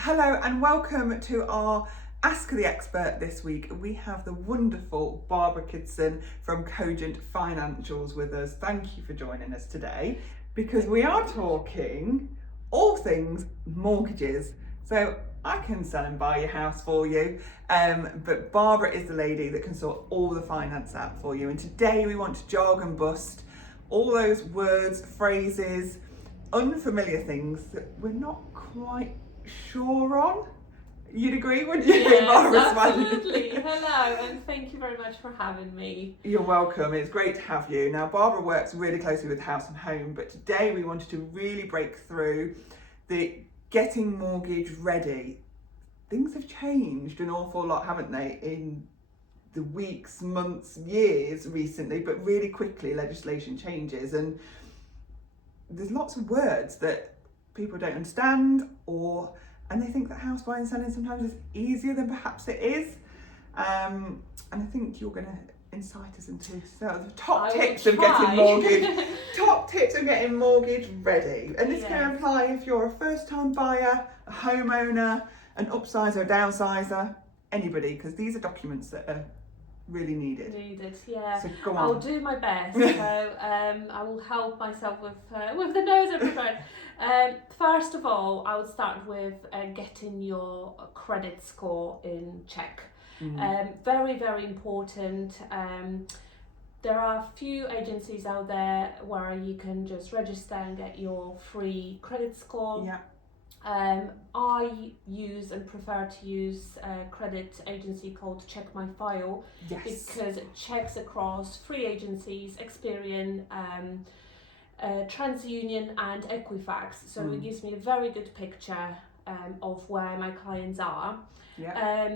Hello and welcome to our Ask the Expert this week. We have the wonderful Barbara Kidson from Cogent Financials with us. Thank you for joining us today because we are talking all things mortgages. So I can sell and buy your house for you, but Barbara is the lady that can sort all the finance out for you. And today we want to jog and bust all those words, phrases, unfamiliar things that we're not quite sure on. You'd agree, wouldn't you? Yes, absolutely. Hello, and thank you very much for having me. You're welcome. It's great to have you. Now, Barbara works really closely with House and Home, but today we wanted to really break through the getting mortgage ready. Things have changed an awful lot, haven't they, in the weeks, months, years recently, but really quickly legislation changes, and there's lots of words that people don't understand, and they think that house buying and selling sometimes is easier than perhaps it is. And I think you're going to incite us into the top tips of getting mortgage ready. And this can apply if you're a first-time buyer, a homeowner, an upsizer, a downsizer, anybody, because these are documents that are really needed. Yeah. So go on. I'll do my best. So I will help myself with the notes I prepared. First of all, I would start with getting your credit score in check. Very, very important. There are a few agencies out there where you can just register and get your free credit score. Yeah. I use and prefer to use a credit agency called Check My File. Yes. Because it checks across 3 agencies: Experian, TransUnion and Equifax. So it gives me a very good picture of where my clients are. Yeah.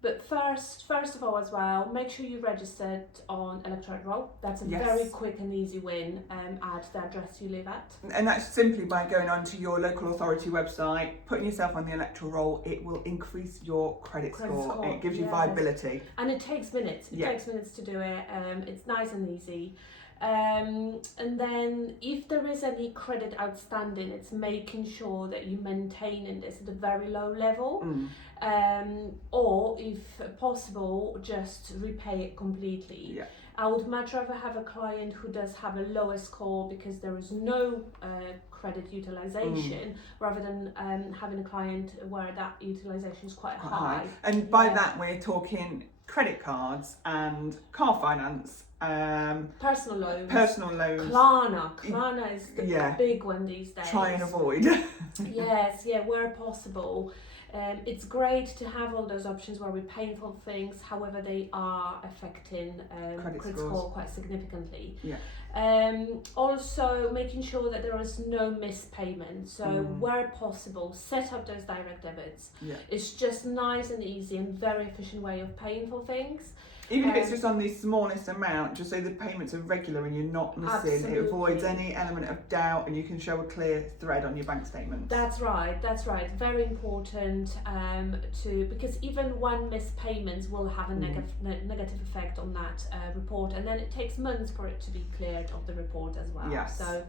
But first of all as well, make sure you registered on electronic roll. That's a very quick and easy win at the address you live at. And that's simply by going onto your local authority website, putting yourself on the electoral roll. It will increase your credit score. It gives you viability. And it takes minutes. It takes minutes to do it. It's nice and easy. And then if there is any credit outstanding, it's making sure that you maintaining this at a very low level. Or if possible, just repay it completely. Yeah. I would much rather have a client who does have a lower score because there is no credit utilization, rather than having a client where that utilization is quite high. And by that we're talking credit cards and car finance. Personal loans. Klarna is the big one these days. Try and avoid. Yes, where possible. It's great to have all those options where we're paying for things, however they are affecting credit score quite significantly. Also making sure that there is no missed payment. So where possible, set up those direct debits. It's just nice and easy and very efficient way of paying for things. Even if it's just on the smallest amount, just so the payments are regular and you're not missing. Absolutely. It avoids any element of doubt and you can show a clear thread on your bank statement. That's right. Very important because even one missed payment will have a negative effect on that report, and then it takes months for it to be cleared of the report as well. Yes. So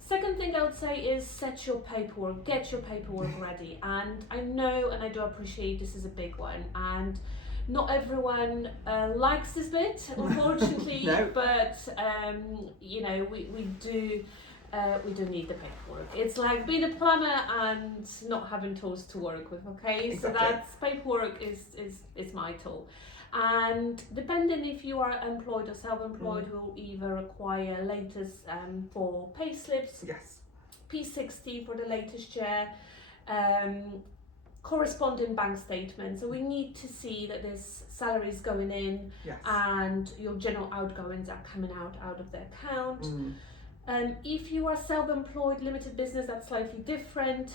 second thing I would say is set your paperwork, get your paperwork ready. And I know and I do appreciate this is a big one, and not everyone likes this bit, unfortunately. No. But we do need the paperwork. It's like being a plumber and not having tools to work with. Okay, exactly. So that's paperwork is my tool. And depending if you are employed or self-employed, will either require latest for pay slips. Yes. P60 for the latest year. Corresponding bank statement, so we need to see that this salary is going in and your general outgoings are coming out of the account. If you are self-employed, limited business, that's slightly different.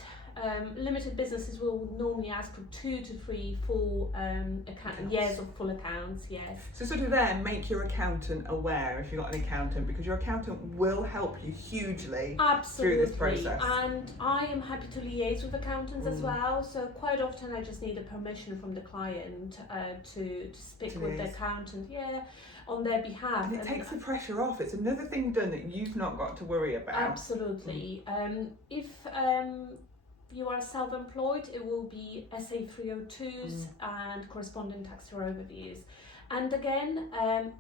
Limited businesses will normally ask for 2 to 3 full years of full accounts. Yes. So sort of then make your accountant aware if you've got an accountant, because your accountant will help you hugely through this process. And I am happy to liaise with accountants as well. So quite often I just need a permission from the client to speak with the accountant. On their behalf. And it takes the pressure off. It's another thing done that you've not got to worry about. Absolutely. If you are self-employed, it will be SA 302s and corresponding tax year overviews. And again,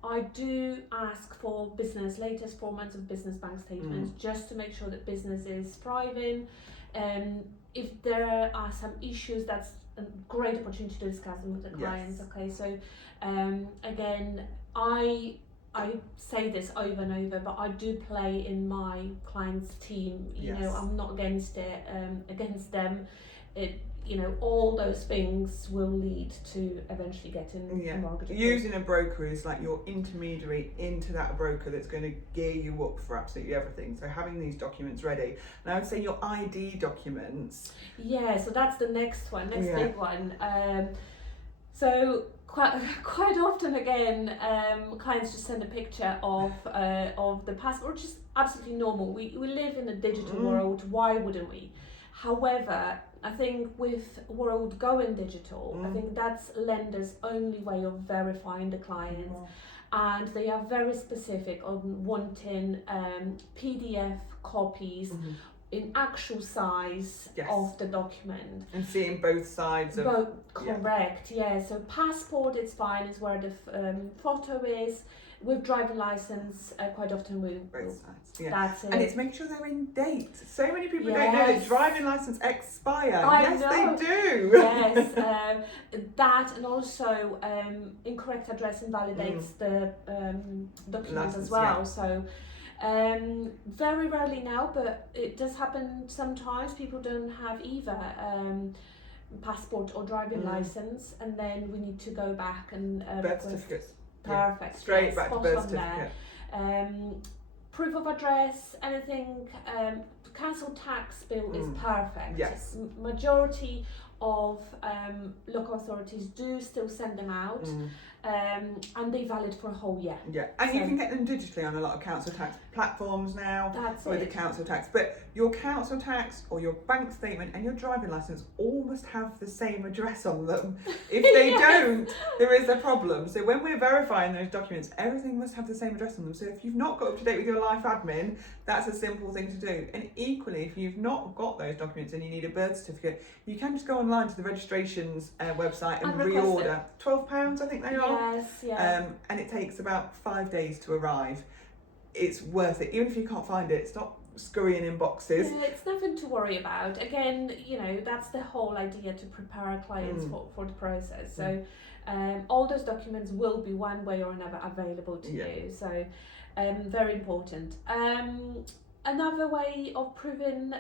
I do ask for business, latest 4 months of business bank statements, just to make sure that business is thriving. If there are some issues, that's a great opportunity to discuss them with the clients. Yes. Okay, so again, I say this over and over, but I do play in my client's team. You know, I'm not against it, against them. You know, all those things will lead to eventually getting a mortgage. Using a broker is like your intermediary into that broker that's going to gear you up for absolutely everything. So having these documents ready. And I would say your ID documents. Yeah, so that's the next one, big one. So quite often again, clients just send a picture of the passport, which is absolutely normal. We live in a digital world, why wouldn't we? However, I think with world going digital, I think that's lenders' only way of verifying the client, and they are very specific on wanting PDF copies in actual size of the document. And seeing both sides of... Correct, yeah. So passport, it's fine, is where the photo is. With driving license, quite often both sides. That's it. And it's making sure they're in date. So many people don't know that driving license expire. I know. They do. Yes, that, and also incorrect address invalidates the document license, as well. So very rarely now, but it does happen sometimes. People don't have either passport or driving license, and then we need to go back and birth certificates. Perfect. Straight back to birth certificate. Proof of address, anything, council tax bill is perfect. Yes. Majority of local authorities do still send them out, and they're valid for a whole year. Yeah, and you can get them digitally on a lot of council tax platforms now. That's with the council tax. But your council tax or your bank statement and your driving licence all must have the same address on them. If they don't, there is a problem. So when we're verifying those documents, everything must have the same address on them. So if you've not got up to date with your life admin, that's a simple thing to do. And equally, if you've not got those documents and you need a birth certificate, you can just go online to the registrations website and reorder. £12, I think they are. Yes, yeah. And it takes about 5 days to arrive. It's worth it. Even if you can't find it, stop scurrying in boxes. Yeah, it's nothing to worry about. Again, you know, that's the whole idea, to prepare our clients for the process. So all those documents will be one way or another available to you. So very important. Another way of proving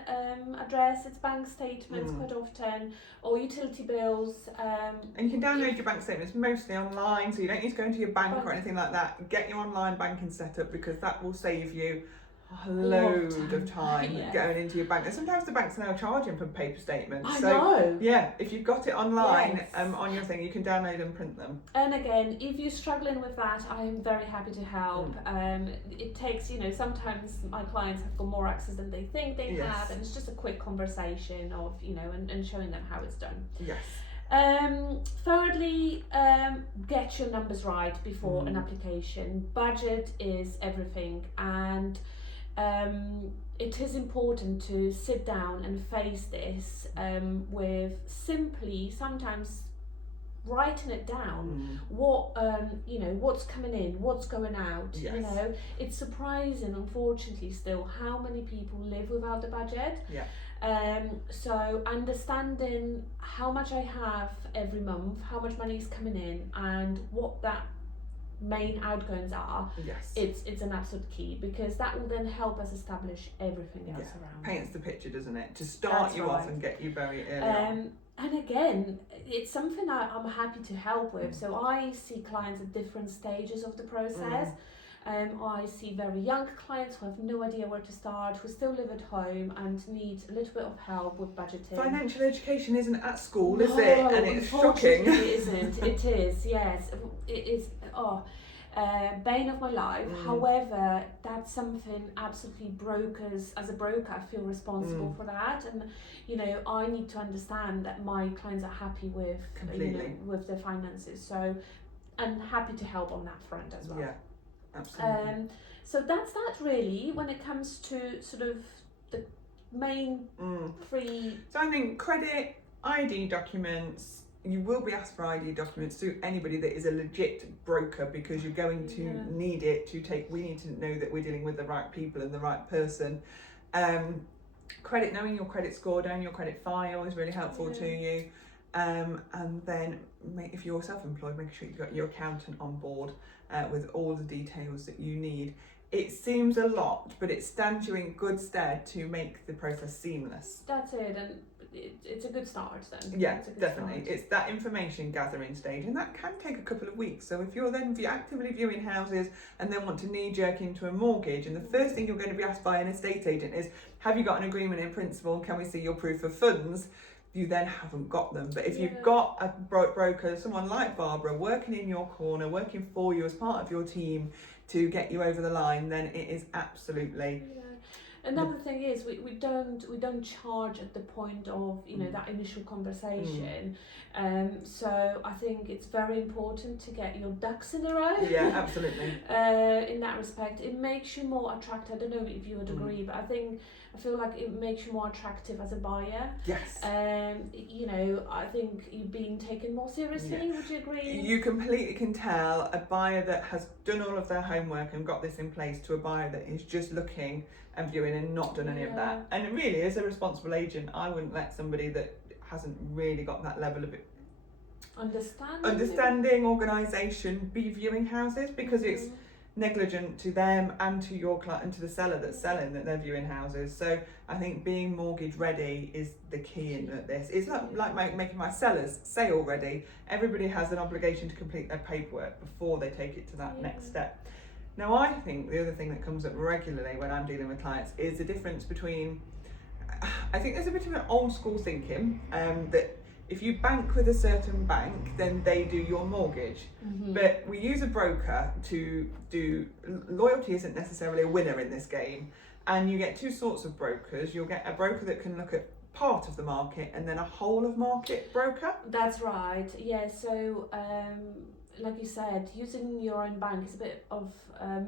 address, it's bank statements quite often, or utility bills. And you can download your bank statements mostly online, so you don't need to go into your bank or anything like that. Get your online banking set up, because that will save you a load of time going into your bank. And sometimes the banks are now charging for paper statements. I know. Yeah, if you've got it online on your thing, you can download and print them. And again, if you're struggling with that, I am very happy to help. It takes, you know, sometimes my clients have got more access than they think they have, and it's just a quick conversation of, you know, and showing them how it's done. Yes. Thirdly, get your numbers right before an application. Budget is everything, and it is important to sit down and face this with simply sometimes writing it down. What you know, what's coming in, what's going out. Yes. You know, it's surprising, unfortunately, still how many people live without a budget. So understanding how much I have every month, how much money is coming in, and what that main outgoings are, it's an absolute key, because that will then help us establish everything else around. Paints the picture, doesn't it, to start you off and get you very early on. And again, it's something I'm happy to help with. So I see clients at different stages of the process. I see very young clients who have no idea where to start, who still live at home and need a little bit of help with budgeting. Financial education isn't at school, is it? And it's shocking. It isn't. It is, yes. It is. Bane of my life. However, that's something absolutely brokers, as a broker, I feel responsible for that, and you know, I need to understand that my clients are happy with with their finances. So I'm happy to help on that front as well. Yeah, absolutely. So that's that really when it comes to sort of the main three. So I think credit, ID documents. You will be asked for ID documents to anybody that is a legit broker, because you're going to need it to take. We need to know that we're dealing with the right people and the right person. Credit, knowing your credit score, knowing your credit file is really helpful to you. And then if you're self-employed, make sure you've got your accountant on board with all the details that you need. It seems a lot, but it stands you in good stead to make the process seamless. That's it, and it's a good start then. Yeah, definitely. It's that information gathering stage, and that can take a couple of weeks. So if you're then actively viewing houses and then want to knee-jerk into a mortgage, and the first thing you're going to be asked by an estate agent is, have you got an agreement in principle and can we see your proof of funds? You then haven't got them. But if you've got a broker, someone like Barbara, working in your corner, working for you as part of your team to get you over the line, then it is absolutely. Another thing is we don't charge at the point of that initial conversation, so I think it's very important to get your ducks in a row. Yeah, absolutely. In that respect, it makes you more attractive. I don't know if you would agree, but I feel like it makes you more attractive as a buyer. Yes. I think you're being taken more seriously. Would you agree? You completely can tell a buyer that has done all of their homework and got this in place to a buyer that is just looking and viewing and not done any of that. And really, as a responsible agent, I wouldn't let somebody that hasn't really got that level of understanding, organisation be viewing houses, because it's negligent to them and to your client and to the seller that's selling that they're viewing houses. So I think being mortgage ready is the key in this. It's like making my seller's sale ready. Everybody has an obligation to complete their paperwork before they take it to that next step. Now, I think the other thing that comes up regularly when I'm dealing with clients is the difference between, I think there's a bit of an old school thinking that if you bank with a certain bank, then they do your mortgage. But we use a broker to do, loyalty isn't necessarily a winner in this game. And you get two sorts of brokers. You'll get a broker that can look at part of the market and then a whole of market broker. That's right, yeah. So like you said, using your own bank is a bit of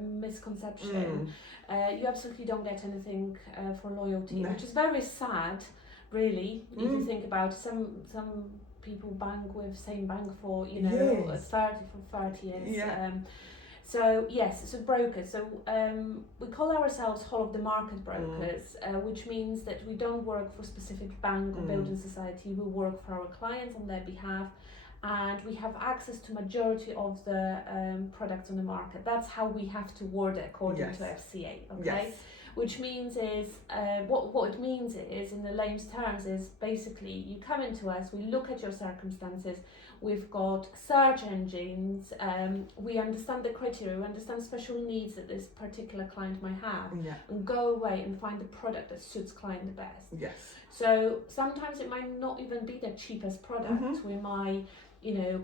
misconception. You absolutely don't get anything for loyalty, which is very sad, really. If you think about it, some people bank with same bank for 30 years. So yes, so brokers. So we call ourselves whole of the market brokers, which means that we don't work for a specific bank or building society. We work for our clients on their behalf, and we have access to majority of the products on the market. That's how we have to word it according to FCA. Okay. Which means is, what it means is, in the layman's terms, is basically you come into us, we look at your circumstances, we've got search engines, we understand the criteria, we understand special needs that this particular client might have, and go away and find the product that suits client the best. So sometimes it might not even be the cheapest product. We might,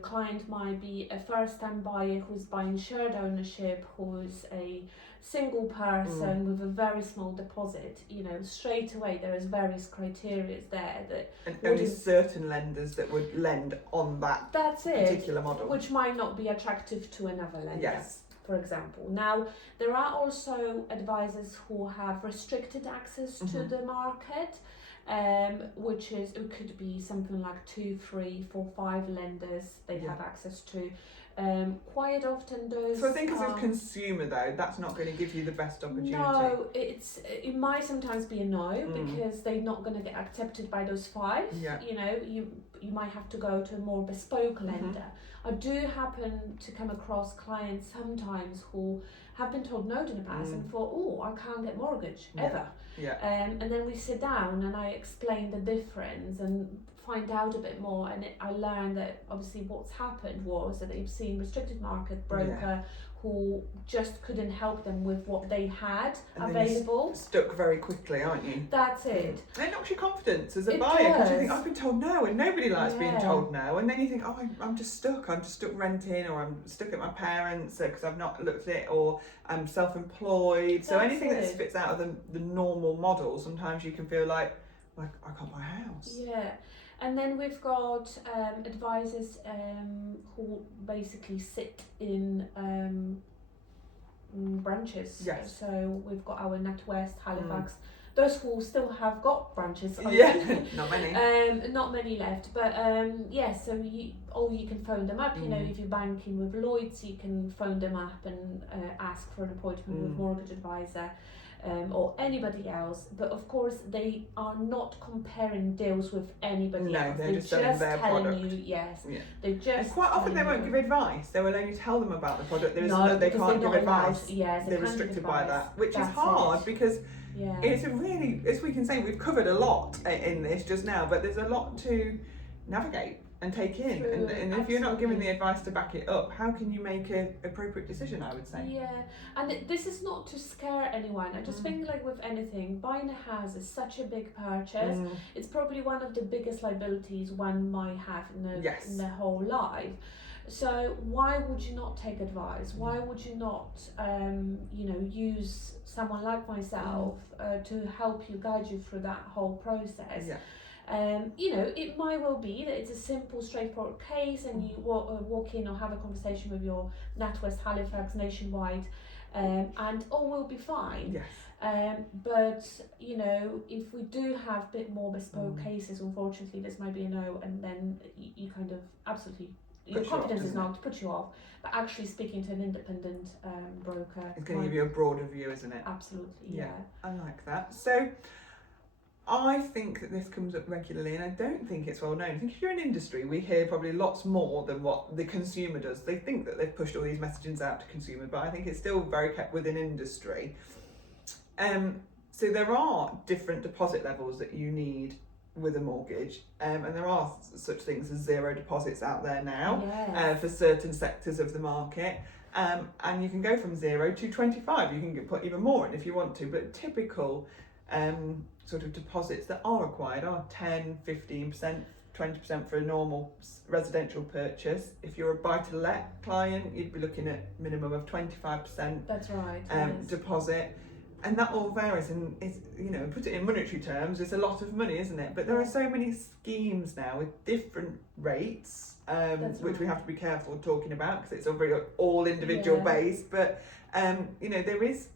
client might be a first-time buyer who's buying shared ownership, who's a single person with a very small deposit. Straight away there is various criteria there that and only certain lenders that would lend on that particular model, which might not be attractive to another lender. For example. Now, there are also advisors who have restricted access to the market, which is, it could be something like 2, 3, 4, 5 lenders they have access to. Quite often those. So I think as a consumer though, that's not going to give you the best opportunity. No, it might sometimes be a no, because they're not going to get accepted by those 5. You might have to go to a more bespoke lender. I do happen to come across clients sometimes who have been told no in the past and thought, oh, I can't get mortgage ever. And then we sit down and I explain the difference and find out a bit more, and I learned that obviously what's happened was that they've seen restricted market broker who just couldn't help them with what they had available. Stuck very quickly, aren't you? That's it. And it knocks your confidence as a buyer, because you think, I've been told no, and nobody likes being told no, and then you think, oh, I'm just stuck renting, or I'm stuck at my parents because I've not looked at it, or I'm self-employed. So anything that spits out of the normal model, sometimes you can feel like I can't buy a house. And then we've got advisors who basically sit in branches. So we've got our NatWest, Halifax. those who still have got branches. Not many. Not many left, but so you can phone them up. You know, if you're banking with Lloyds, you can phone them up and ask for an appointment with mortgage advisor. Or anybody else, but of course they are not comparing deals with anybody else. They're just selling their telling product. you, They just and quite often they won't give advice. They will only tell them about the product. They can't give advice. They're restricted by that, which is hard because it's a really, as we can say, we've covered a lot in this just now, but there's a lot to navigate and take in. And if you're not given the advice to back it up, how can you make an appropriate decision, I would say? Yeah, and this is not to scare anyone. I just think, like with anything, buying a house is such a big purchase. It's probably one of the biggest liabilities one might have in their whole life. So why would you not take advice? Why would you not, use someone like myself to help you, guide you through that whole process? It might well be that it's a simple, straightforward case, and you walk in or have a conversation with your NatWest, Halifax, Nationwide, and all will be fine. Yes. But if we do have a bit more bespoke cases, unfortunately, this might be a no, and then you kind of absolutely. Your confidence is not to put you off, but actually speaking to an independent broker. It's going to give you a broader view, isn't it? Absolutely, yeah. I like that. So I think that this comes up regularly, and I don't think it's well known. I think if you're in industry, we hear probably lots more than what the consumer does. They think that they've pushed all these messages out to consumers, but I think it's still very kept within industry. So there are different deposit levels that you need with a mortgage, and there are such things as zero deposits out there now for certain sectors of the market, and you can go from 0 to 25. You can put even more in if you want to, but typical sort of deposits that are required are 10, 15%, 20% for a normal residential purchase. If you're a buy-to-let client, you'd be looking at minimum of 25%. That's right. Deposit. And that all varies, and it's, put it in monetary terms, it's a lot of money, isn't it? But there are so many schemes now with different rates, which we have to be careful talking about because it's all individual based. But there is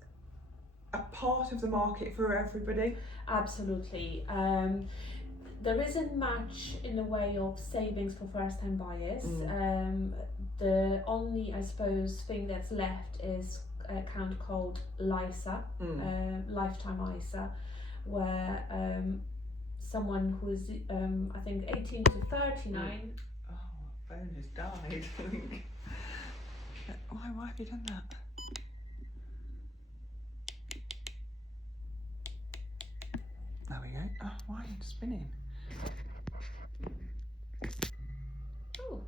a part of the market for everybody. Absolutely. There isn't much in the way of savings for first-time buyers. The only, I suppose, thing that's left is an account called LISA, Lifetime ISA, where someone who is, I think, 18 to 39. Oh, phone has died. Why have you done that? There we go. Oh, why are you spinning? Oh,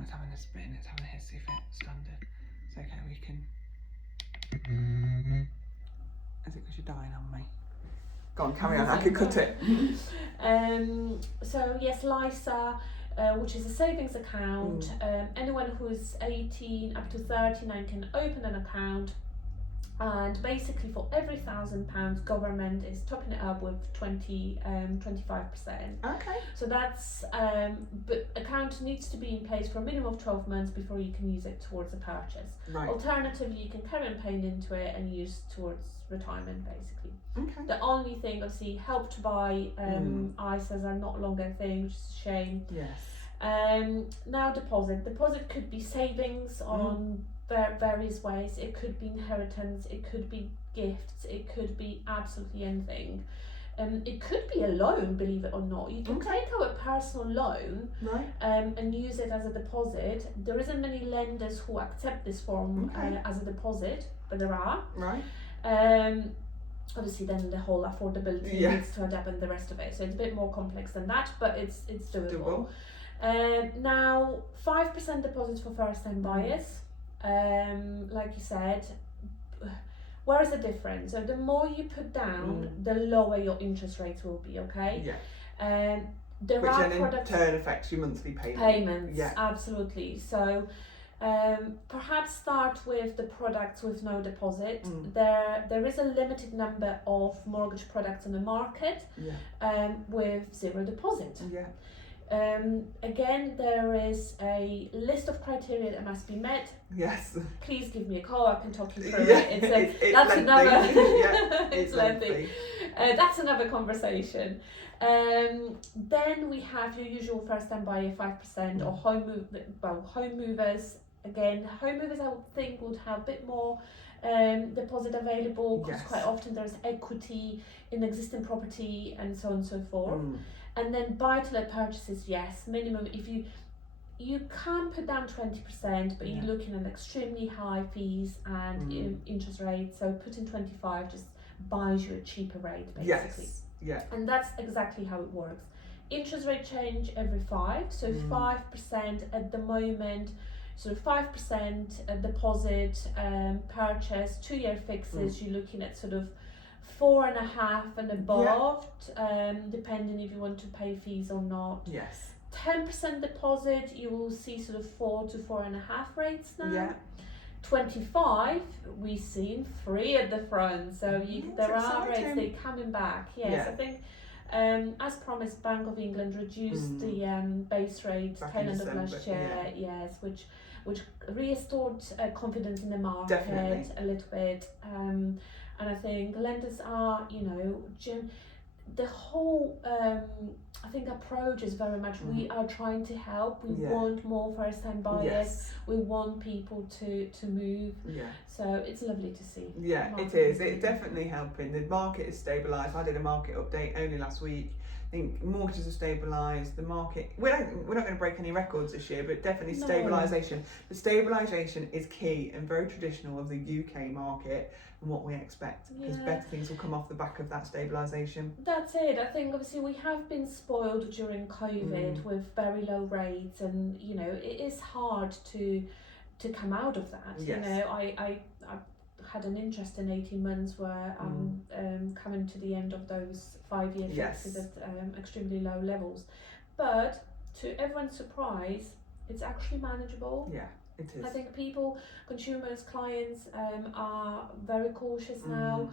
it's having a spin. It's having a hissy fit. Standard. It's okay. We can. Is it because you're dying on me? Go on, carry on. I could cut it. So yes, LISA, which is a savings account. Anyone who's 18 up to 39 can open an account, and basically for every £1,000, government is topping it up with 25%. Okay. So that's but account needs to be in place for a minimum of 12 months before you can use it towards a purchase. Right. Alternatively, you can carry on paying into it and use towards retirement, basically. Okay. The only thing, obviously, Help to Buy ISAs are not longer a thing, which is a shame. Yes. Now deposit could be savings on various ways. It could be inheritance, it could be gifts, it could be absolutely anything. It could be a loan, believe it or not. You can take out a personal loan, and use it as a deposit. There isn't many lenders who accept this form as a deposit, but there are. Right. Obviously then the whole affordability needs to adapt and the rest of it, so it's a bit more complex than that, but it's doable. Now 5% deposits for first time buyers. Like you said, where is the difference? So the more you put down, the lower your interest rates will be, okay? Yeah. Which then in turn affects your monthly payments. Yeah, absolutely. So perhaps start with the products with no deposit. There is a limited number of mortgage products on the market with zero deposit. Yeah. Again, there is a list of criteria that must be met. Yes. Please give me a call. I can talk you through Yeah, it. it's That's lengthy. another. Yeah, It's lengthy. That's another conversation. Then we have your usual first-time buyer 5% or home movers. Again, home movers I would think would have a bit more deposit available because Yes. quite often there's equity in existing property and so on and so forth. Mm. And then buy-to-let purchases, yes, minimum. If you can put down 20%, but you're looking at extremely high fees and interest rates. So putting 25 just buys you a cheaper rate, basically. Yes. Yeah. And that's exactly how it works. Interest rate change every 5, so 5% at the moment. So 5% deposit, purchase, 2-year fixes. You're looking at sort of 4.5 and above, depending if you want to pay fees or not. Yes. 10% deposit, you will see sort of 4 to 4.5 rates now. Yeah. 25, we've seen 3 at the front, so there are rates they're coming back. Yes, I think as promised, Bank of England reduced the base rate tail end of last year. Yes, which restored confidence in the market a little bit. And I think lenders are, the whole I think approach is very much we are trying to help. We want more first-time buyers. Yes. We want people to move. Yeah. So it's lovely to see. Yeah, it is. It's definitely helping. The market is stabilised. I did a market update only last week. I think mortgages are stabilised. The market, we're not going to break any records this year, but definitely stabilisation. The stabilisation is key and very traditional of the UK market and what we expect, because better things will come off the back of that stabilisation. That's it. I think obviously we have been spoiled during COVID with very low rates, and it is hard to come out of that. Yes. I had an interesting 18 months where I'm coming to the end of those 5-year fixes at extremely low levels, but to everyone's surprise, it's actually manageable. Yeah, it is. I think people, consumers, clients are very cautious now.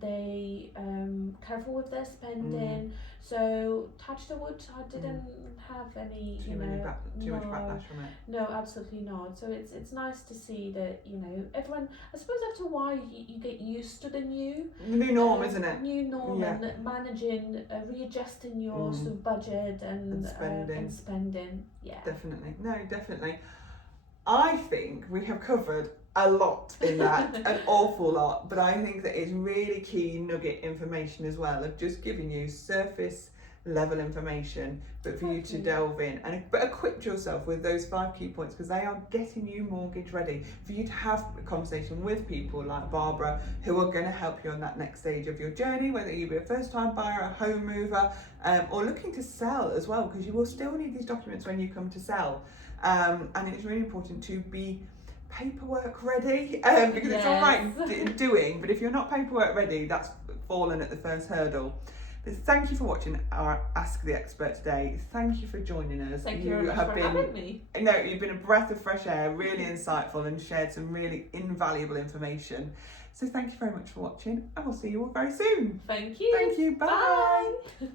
They careful with their spending. So touch the wood, I didn't have any too much backlash from it. No, absolutely not. So it's nice to see that everyone. I suppose after a while you get used to the new norm, isn't it? New norm and managing, readjusting your sort of budget and spending. Yeah, definitely. No, definitely. I think we have covered a lot in that, an awful lot, but I think that it's really key nugget information as well, of just giving you surface level information, but for you to delve in and equip yourself with those 5 key points, because they are getting you mortgage ready, for you to have a conversation with people like Barbara who are going to help you on that next stage of your journey, whether you be a first-time buyer, a home mover, or looking to sell as well, because you will still need these documents when you come to sell. And it's really important to be paperwork ready, because it's all right doing, but if you're not paperwork ready, that's fallen at the first hurdle. But thank you for watching our Ask the Expert today. Thank you for joining us. Thank you very much for having me. No, you've been a breath of fresh air, really insightful, and shared some really invaluable information. So thank you very much for watching, and we'll see you all very soon. Thank you. Thank you. Bye. Bye.